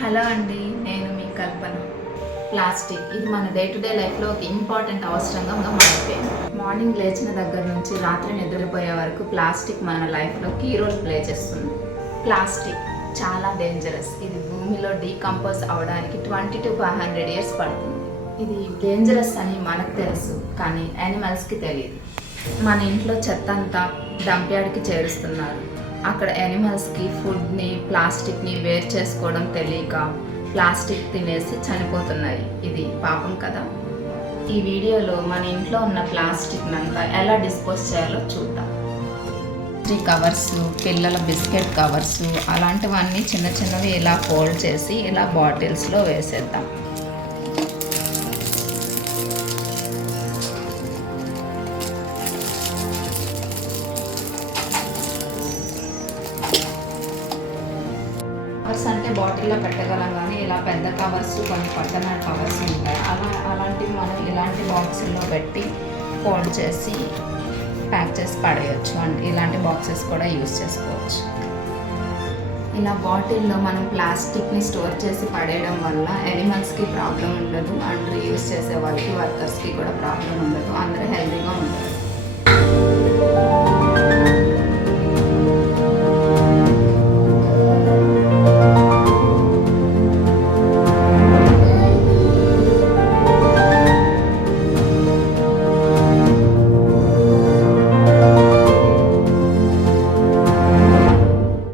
Hello అండి, నేను మీ కల్పన. Plastic ఇది మన డే టు డే లైఫ్లో ఒక ఇంపార్టెంట్ అవసరంగా మారిపోయింది. మార్నింగ్ లేచిన దగ్గర నుంచి రాత్రి నిద్రపోయే వరకు ప్లాస్టిక్ మన లైఫ్లో కీ రోల్ ప్లే చేస్తుంది. ప్లాస్టిక్ చాలా డేంజరస్. ఇది భూమిలో డీకంపోజ్ అవడానికి 20 to 500 years పడుతుంది. ఇది డేంజరస్ అని మనకు తెలుసు, కానీ యానిమల్స్కి తెలియదు. మన ఇంట్లో చెత్త అంతా డంప్ యార్డ్కి చేరుస్తున్నారు. అక్కడ యానిమల్స్కి ఫుడ్ని, ప్లాస్టిక్ని వేరు చేసుకోవడం తెలియక ప్లాస్టిక్ తినేసి చనిపోతున్నాయి. ఇది పాపం కదా. ఈ వీడియోలో మన ఇంట్లో ఉన్న ప్లాస్టిక్ అంతా ఎలా డిస్పోజ్ చేయాలో చూద్దాం. కవర్స్, పిల్లల బిస్కెట్ కవర్స్ అలాంటివన్నీ చిన్న చిన్నవి ఇలా ఫోల్డ్ చేసి ఇలా బాటిల్స్లో వేసేద్దాం. కవర్స్ అంటే బాటిల్లో పెట్టగలం, కానీ ఇలా పెద్ద కవర్స్, కొన్ని పట్టణ కవర్స్ ఉంటాయి. అలాంటివి మనం ఇలాంటి బాక్సుల్లో పెట్టి ఫోల్డ్ చేసి ప్యాక్ చేసి పడేయచ్చు. అండ్ ఇలాంటి బాక్సెస్ కూడా యూస్ చేసుకోవచ్చు. ఇలా బాటిల్లో మనం ప్లాస్టిక్ని స్టోర్ చేసి పడేయడం వల్ల యానిమల్స్కి ప్రాబ్లం ఉండదు, అండ్ రీయూస్ చేసే వాళ్ళకి, వర్కర్స్కి కూడా ప్రాబ్లం ఉండదు. అందరూ హెల్తీగా ఉంటారు.